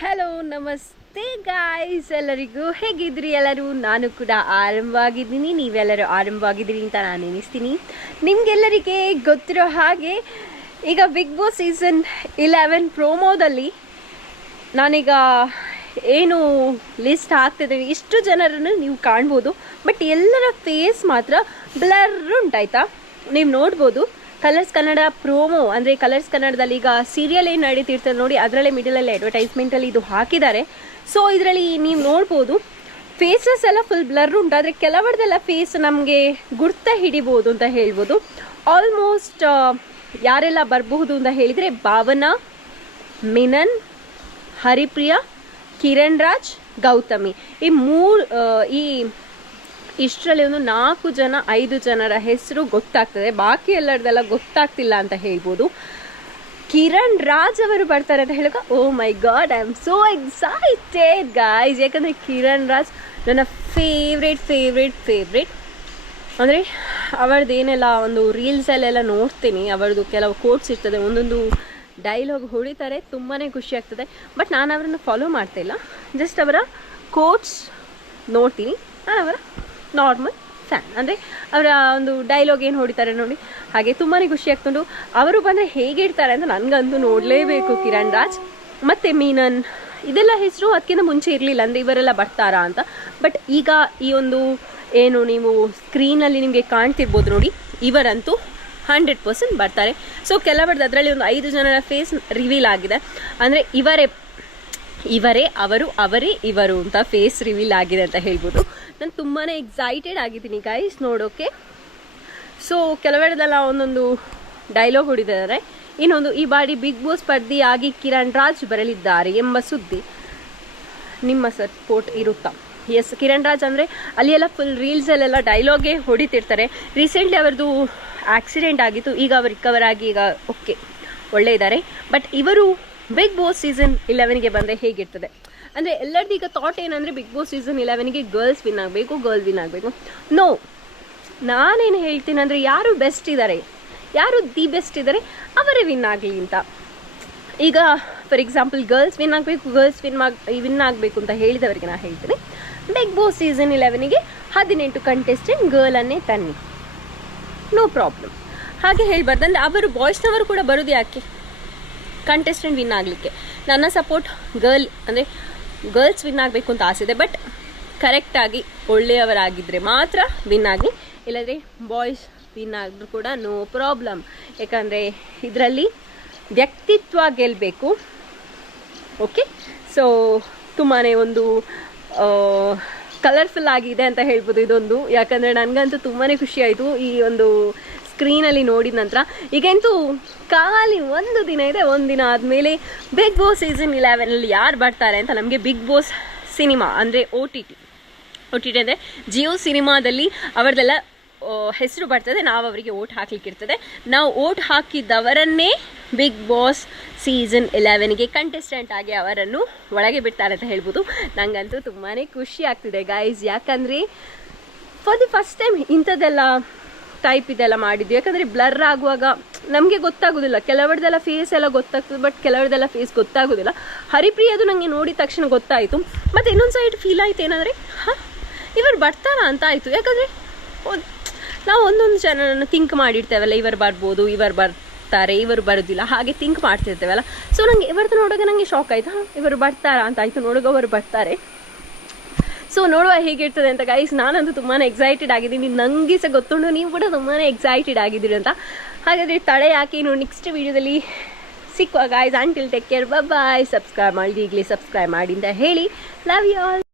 Hello ನಮಸ್ತೆ guys ಎಲ್ಲರಿಗೂ ಹೇಗಿದ್ರಿ ಎಲ್ಲರೂ ನಾನು ಕೂಡ ಆರಂಭವಾಗಿದ್ದೀನಿ ನೀವೆಲ್ಲರೂ ಆರಂಭವಾಗಿದ್ದೀರಿ ಅಂತ ನಾನು ಎನಿಸ್ತೀನಿ ನಿಮಗೆಲ್ಲರಿಗೆ ಗೊತ್ತಿರೋ ಹಾಗೆ, ಈಗ ಬಿಗ್ ಬಾಸ್ ಸೀಸನ್ ಇಲೆವೆನ್ ಪ್ರೋಮೋದಲ್ಲಿ ನಾನೀಗ ಏನು ಲಿಸ್ಟ್ ಹಾಕ್ತಿದ್ದೀನಿ. ಇಷ್ಟು ಜನರನ್ನು ನೀವು ಕಾಣ್ಬೋದು. ಬಟ್ ಎಲ್ಲರ ಫೇಸ್ ಮಾತ್ರ ಬ್ಲರ್ ಉಂಟಾಯ್ತಾ? ನೀವು ನೋಡ್ಬೋದು. ಕಲರ್ಸ್ ಕನ್ನಡ ಪ್ರೋಮೋ, ಅಂದರೆ ಕಲರ್ಸ್ ಕನ್ನಡದಲ್ಲಿ ಈಗ ಸೀರಿಯಲ್ ಏನು ನಡೀತಿರ್ತದೆ ನೋಡಿ, ಅದರಲ್ಲೇ ಮಿಡಲಲ್ಲಿ ಅಡ್ವರ್ಟೈಸ್ಮೆಂಟಲ್ಲಿ ಇದು ಹಾಕಿದ್ದಾರೆ. ಸೊ ಇದರಲ್ಲಿ ನೀವು ನೋಡ್ಬೋದು ಫೇಸಸ್ ಎಲ್ಲ ಫುಲ್ ಬ್ಲರ್ ಉಂಟು, ಆದರೆ ಕೆಲವರದೆಲ್ಲ ಫೇಸ್ ನಮಗೆ ಗುರ್ತ ಹಿಡಿಬೋದು ಅಂತ ಹೇಳ್ಬೋದು. ಆಲ್ಮೋಸ್ಟ್ ಯಾರೆಲ್ಲ ಬರಬಹುದು ಅಂತ ಹೇಳಿದರೆ, ಭಾವನಾ, ಮಿನನ್, ಹರಿಪ್ರಿಯಾ, ಕಿರಣ್ ರಾಜ್, ಗೌತಮಿ. ಈ ಮೂರು ಈ ಇಷ್ಟರಲ್ಲಿ ಒಂದು ನಾಲ್ಕು ಜನ, ಐದು ಜನರ ಹೆಸರು ಗೊತ್ತಾಗ್ತದೆ. ಬಾಕಿ ಎಲ್ಲರದೆಲ್ಲ ಗೊತ್ತಾಗ್ತಿಲ್ಲ ಅಂತ ಹೇಳ್ಬೋದು. ಕಿರಣ್ ರಾಜ್ ಅವರು ಬರ್ತಾರೆ ಅಂತ ಹೇಳುವಾಗ ಓ my god I am so excited guys ಯಾಕಂದರೆ ಕಿರಣ್ ರಾಜ್ ನನ್ನ ಫೇವ್ರೇಟ್ ಫೇವ್ರೇಟ್ ಫೇವ್ರೇಟ್ ಅಂದರೆ ಅವರದ್ದು ಏನೆಲ್ಲ, ಒಂದು ರೀಲ್ಸಲ್ಲೆಲ್ಲ ನೋಡ್ತೀನಿ. ಅವರದ್ದು ಕೆಲವು ಕೋಟ್ಸ್ ಇರ್ತದೆ, ಒಂದೊಂದು ಡೈಲಾಗ್ ಹೊಡಿತಾರೆ ತುಂಬಾ ಖುಷಿ ಆಗ್ತದೆ. ಬಟ್ ನಾನು ಅವರನ್ನು ಫಾಲೋ ಮಾಡ್ತಾ ಇಲ್ಲ. ಜಸ್ಟ್ ಅವರ ಕೋಟ್ಸ್ ನೋಡ್ತೀನಿ. ನಾನು ಅವರ ನಾರ್ಮಲ್ ಫ್ಯಾನ್. ಅಂದರೆ ಅವರ ಒಂದು ಡೈಲಾಗ್ ಏನು ಹೊಡಿತಾರೆ ನೋಡಿ. ಹಾಗೆ ತುಂಬಾ ಖುಷಿ ಆಗ್ತುಂಟು. ಅವರು ಬಂದರೆ ಹೇಗೆ ಇಡ್ತಾರೆ ಅಂತ ನನಗಂತೂ ನೋಡಲೇಬೇಕು ಕಿರಣ್ ರಾಜ್. ಮತ್ತು ಮೀನನ್. ಇದೆಲ್ಲ ಹೆಸರು ಅದಕ್ಕಿಂತ ಮುಂಚೆ ಇರಲಿಲ್ಲ. ಅಂದರೆ ಇವರೆಲ್ಲ ಬರ್ತಾರಾ ಅಂತ. ಬಟ್ ಈಗ ಈ ಒಂದು ಏನು ನೀವು ಸ್ಕ್ರೀನಲ್ಲಿ ನಿಮಗೆ ಕಾಣ್ತಿರ್ಬೋದು ನೋಡಿ. ಇವರಂತೂ ಹಂಡ್ರೆಡ್ ಪರ್ಸೆಂಟ್ ಬರ್ತಾರೆ. ಸೊ ಕೆಲವರದ್ದು ಅದರಲ್ಲಿ ಒಂದು ಐದು ಜನರ ಫೇಸ್ ರಿವೀಲ್ ಆಗಿದೆ. ಅಂದರೆ ಇವರೇ ಇವರೇ, ಅವರು, ಅವರೇ, ಇವರು ಅಂತ ಫೇಸ್ ರಿವೀಲ್ ಆಗಿದೆ ಅಂತ ಹೇಳ್ಬೋದು. ನಾನು ತುಂಬಾ ಎಕ್ಸೈಟೆಡ್ ಆಗಿದ್ದೀನಿ ಗೈಸ್ ನೋಡೋಕ್ಕೆ ಸೊ ಕೆಲವೆಡೆದೆಲ್ಲ ಒಂದೊಂದು ಡೈಲಾಗ್ ಹೊಡಿದ್ದಾರೆ. ಇನ್ನೊಂದು, ಈ ಬಾಡಿ ಬಿಗ್ ಬಾಸ್ ಸ್ಪರ್ಧಿಯಾಗಿ ಕಿರಣ್ ರಾಜ್ ಬರಲಿದ್ದಾರೆ ಎಂಬ ಸುದ್ದಿ ನಿಮ್ಮ ಸಪೋರ್ಟ್ ಇರುತ್ತಾ? ಎಸ್ ಕಿರಣ್ ರಾಜ್ ಅಂದರೆ ಅಲ್ಲಿ ಎಲ್ಲ ಫುಲ್ ರೀಲ್ಸಲ್ಲೆಲ್ಲ ಡೈಲಾಗೇ ಹೊಡಿತಿರ್ತಾರೆ. ರೀಸೆಂಟ್ಲಿ ಅವರದು ಆಕ್ಸಿಡೆಂಟ್ ಆಗಿತ್ತು, ಈಗ ಅವರು ರಿಕವರ್ ಆಗಿ ಈಗ ಓಕೆ ಒಳ್ಳೆ ಇದ್ದಾರೆ. ಬಟ್ ಇವರು ಬಿಗ್ ಬಾಸ್ ಸೀಸನ್ ಇಲೆವೆನ್ಗೆ ಬಂದರೆ ಹೇಗಿರ್ತದೆ? ಅಂದರೆ ಎಲ್ಲರದ್ದು ಈಗ ಥಾಟ್ ಏನಂದರೆ ಬಿಗ್ ಬಾಸ್ ಸೀಸನ್ ಇಲೆವೆನ್ಗೆ ಗರ್ಲ್ಸ್ ವಿನ್ ಆಗಬೇಕು ಗರ್ಲ್ ವಿನ್ ಆಗಬೇಕು. ನೋ ನಾನೇನು ಹೇಳ್ತೀನಿ ಅಂದರೆ ಯಾರು ಬೆಸ್ಟ್ ಇದ್ದಾರೆ ಯಾರು ದಿ ಬೆಸ್ಟ್ ಇದ್ದಾರೆ ಅವರೇ ವಿನ್ ಆಗಲಿ ಅಂತ. ಈಗ ಫಾರ್ ಎಕ್ಸಾಂಪಲ್ ಗರ್ಲ್ಸ್ ವಿನ್ ಆಗಬೇಕು ಗರ್ಲ್ಸ್ ವಿನ್ ಆಗ್ ವಿನ್ ಆಗಬೇಕು ಅಂತ ಹೇಳಿದವರಿಗೆ ನಾನು ಹೇಳ್ತೀನಿ. ಬಿಗ್ ಬಾಸ್ ಸೀಸನ್ ಇಲೆವೆನಿಗೆ ಹದಿನೆಂಟು ಕಂಟೆಸ್ಟೆಂಟ್ ಗರ್ಲನ್ನೇ ತನ್ನಿ. ನೋ ಪ್ರಾಬ್ಲಮ್ ಹಾಗೆ ಹೇಳ್ಬಾರ್ದು. ಅಂದರೆ ಅವರು ಬಾಯ್ಸ್ನವರು ಕೂಡ ಬರೋದು ಯಾಕೆ? ಕಂಟೆಸ್ಟೆಂಟ್ ವಿನ್ ಆಗಲಿಕ್ಕೆ. ನನ್ನ ಸಪೋರ್ಟ್ ಗರ್ಲ್ ಅಂದರೆ ಗರ್ಲ್ಸ್ ವಿನ್ ಆಗಬೇಕು ಅಂತ ಆಸೆ ಇದೆ ಬಟ್ ಕರೆಕ್ಟಾಗಿ ಒಳ್ಳೆಯವರಾಗಿದ್ದರೆ ಮಾತ್ರ ವಿನ್ ಆಗಲಿ. ಇಲ್ಲದ್ರೆ ಬಾಯ್ಸ್ ವಿನ್ ಆದರೂ ಕೂಡ ನೋ ಪ್ರಾಬ್ಲಮ್ ಯಾಕಂದರೆ ಇದರಲ್ಲಿ ವ್ಯಕ್ತಿತ್ವ ಗೆಲ್ಲಬೇಕು ಓಕೆ ಸೊ ತುಂಬಾ ಒಂದು ಕಲರ್ಫುಲ್ ಆಗಿದೆ ಅಂತ ಹೇಳ್ಬೋದು ಇದೊಂದು. ಯಾಕಂದರೆ ನನಗಂತೂ ತುಂಬಾ ಖುಷಿ ಆಯಿತು ಈ ಒಂದು ಸ್ಕ್ರೀನಲ್ಲಿ ನೋಡಿದ ನಂತರ, ಈಗಂತೂ ಖಾಲಿ ಒಂದು ದಿನ ಇದೆ, ಒಂದು ದಿನ ಆದಮೇಲೆ ಬಿಗ್ ಬಾಸ್ ಸೀಸನ್ ಇಲೆವೆನಲ್ಲಿ ಯಾರು ಬರ್ತಾರೆ ಅಂತ ನಮಗೆ ಬಿಗ್ ಬಾಸ್ ಸಿನಿಮಾ ಅಂದರೆ O T T O T T ಅಂದರೆ ಜಿಯೋ ಸಿನಿಮಾದಲ್ಲಿ ಅವರದೆಲ್ಲ ಹೆಸರು ಬರ್ತದೆ, ನಾವು ಅವರಿಗೆ ಓಟ್ ಹಾಕ್ಲಿಕ್ಕಿರ್ತದೆ ನಾವು ಓಟ್ ಹಾಕಿದ್ದವರನ್ನೇ ಬಿಗ್ ಬಾಸ್ ಸೀಸನ್ ಇಲೆವೆನ್ಗೆ ಕಂಟೆಸ್ಟೆಂಟ್ ಆಗಿ ಅವರನ್ನು ಒಳಗೆ ಬಿಡ್ತಾರೆ ಅಂತ ಹೇಳ್ಬೋದು. ನನಗಂತೂ ತುಂಬಾ ಖುಷಿ ಆಗ್ತಿದೆ ಗೈಸ್ ಯಾಕಂದರೆ ಫಾರ್ ದಿ ಫಸ್ಟ್ ಟೈಮ್ ಇಂಥದ್ದೆಲ್ಲ ಟೈಪ್ ಇದೆಲ್ಲ ಮಾಡಿದ್ವಿ ಯಾಕಂದರೆ ಬ್ಲರ್ ಆಗುವಾಗ ನಮಗೆ ಗೊತ್ತಾಗೋದಿಲ್ಲ. ಕೆಲವರದೆಲ್ಲ ಫೇಸ್ ಎಲ್ಲ ಗೊತ್ತಾಗ್ತದೆ ಬಟ್ ಕೆಲವರದೆಲ್ಲ ಫೇಸ್ ಗೊತ್ತಾಗೋದಿಲ್ಲ. ಹರಿಪ್ರಿಯದು ನನಗೆ ನೋಡಿದ ತಕ್ಷಣ ಗೊತ್ತಾಯಿತು. ಮತ್ತು ಇನ್ನೊಂದು ಸೈಡ್ ಫೀಲ್ ಆಯ್ತು ಏನಂದರೆ ಇವರು ಬರ್ತಾರಾ? ಅಂತ ಆಯಿತು. ಯಾಕಂದರೆ ನಾವು ಒಂದೊಂದು ಜನರನ್ನು ಥಿಂಕ್ ಮಾಡಿರ್ತೇವಲ್ಲ, ಇವರು ಬರ್ಬೋದು, ಇವರು ಬರ್ತಾರೆ, ಇವರು ಬರೋದಿಲ್ಲ. ಹಾಗೆ ಥಿಂಕ್ ಮಾಡ್ತಿರ್ತೇವಲ್ಲ. ಸೊ ನನಗೆ ಇವರದ್ದು ನೋಡುವಾಗ ನನಗೆ ಶಾಕ್ ಆಯ್ತು. ಇವರು ಬರ್ತಾರಾ? ಅಂತ ಆಯಿತು. ನೋಡುವಾಗ ಅವರು ಬರ್ತಾರೆ. ಸೊ ನೋಡುವ ಹೇಗಿರ್ತದೆ ಅಂತ ಗೈಸ್ ನಾನಂತೂ ತುಂಬಾ ಎಕ್ಸೈಟೆಡ್ ಆಗಿದ್ದೀನಿ. ನನಗೆ ಸಹ ಗೊತ್ತುಂಟು, ನೀವು ಕೂಡ ತುಂಬಾ ಎಕ್ಸೈಟೆಡ್ ಆಗಿದ್ದೀರಿ ಅಂತ. ಹಾಗಾದ್ರೆ ತಡೆ ಹಾಕಿ ನೋಡಿ ನೆಕ್ಸ್ಟ್ ವೀಡಿಯೋದಲ್ಲಿ ಸಿಕ್ಕುವ guys until take care bye subscribe ಮಾಡಿ, ಈಗಲೇ ಸಬ್ಸ್ಕ್ರೈಬ್ ಮಾಡಿ ಅಂತ ಹೇಳಿ. Love you all